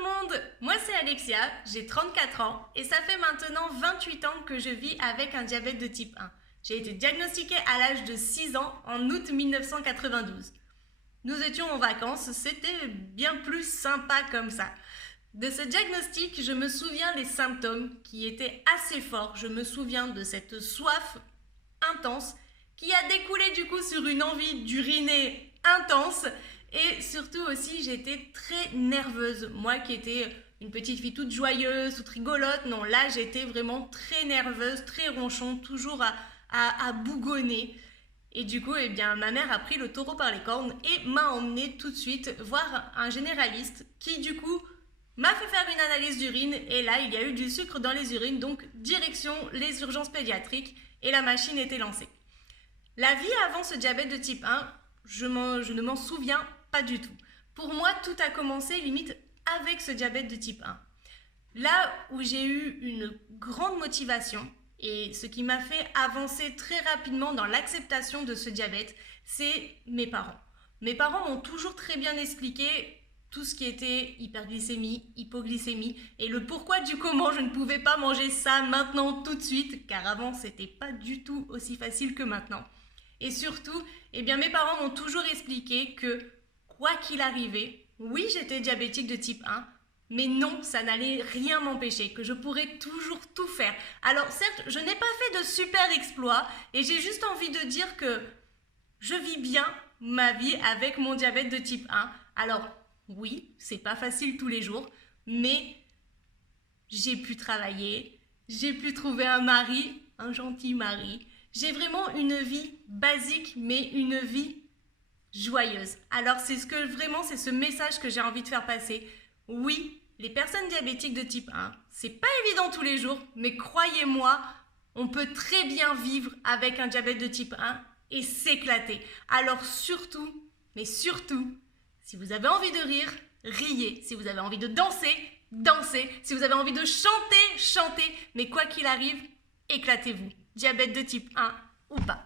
le monde, moi c'est Alexia, j'ai 34 ans et ça fait maintenant 28 ans que je vis avec un diabète de type 1. J'ai été diagnostiquée à l'âge de 6 ans en août 1992. Nous étions en vacances, c'était bien plus sympa comme ça. De ce diagnostic, je me souviens des symptômes qui étaient assez forts. Je me souviens de cette soif intense qui a découlé du coup sur une envie d'uriner intense. Et surtout aussi, j'étais très nerveuse. Moi qui étais une petite fille toute joyeuse, toute rigolote, non, là j'étais vraiment très nerveuse, très ronchon, toujours à bougonner. Et du coup, ma mère a pris le taureau par les cornes et m'a emmenée tout de suite voir un généraliste qui du coup m'a fait faire une analyse d'urine et là, il y a eu du sucre dans les urines, donc direction les urgences pédiatriques et la machine était lancée. La vie avant ce diabète de type 1, je ne m'en souviens pas du tout. Pour moi, tout a commencé limite avec ce diabète de type 1. Là où j'ai eu une grande motivation et ce qui m'a fait avancer très rapidement dans l'acceptation de ce diabète, c'est mes parents. Mes parents m'ont toujours très bien expliqué tout ce qui était hyperglycémie, hypoglycémie et le pourquoi du comment je ne pouvais pas manger ça maintenant tout de suite, car avant c'était pas du tout aussi facile que maintenant. Et surtout, mes parents m'ont toujours expliqué que quoi qu'il arrivait, oui j'étais diabétique de type 1, mais non, ça n'allait rien m'empêcher, que je pourrais toujours tout faire. Alors certes, je n'ai pas fait de super exploits et j'ai juste envie de dire que je vis bien ma vie avec mon diabète de type 1. Alors oui, c'est pas facile tous les jours, mais j'ai pu travailler, j'ai pu trouver un mari, un gentil mari. J'ai vraiment une vie basique, mais une vie joyeuse. Alors c'est ce message que j'ai envie de faire passer. Oui, les personnes diabétiques de type 1, c'est pas évident tous les jours, mais croyez-moi, on peut très bien vivre avec un diabète de type 1 et s'éclater. Alors surtout, mais surtout, si vous avez envie de rire, riez. Si vous avez envie de danser, dansez. Si vous avez envie de chanter, chantez. Mais quoi qu'il arrive, éclatez-vous. Diabète de type 1 ou pas.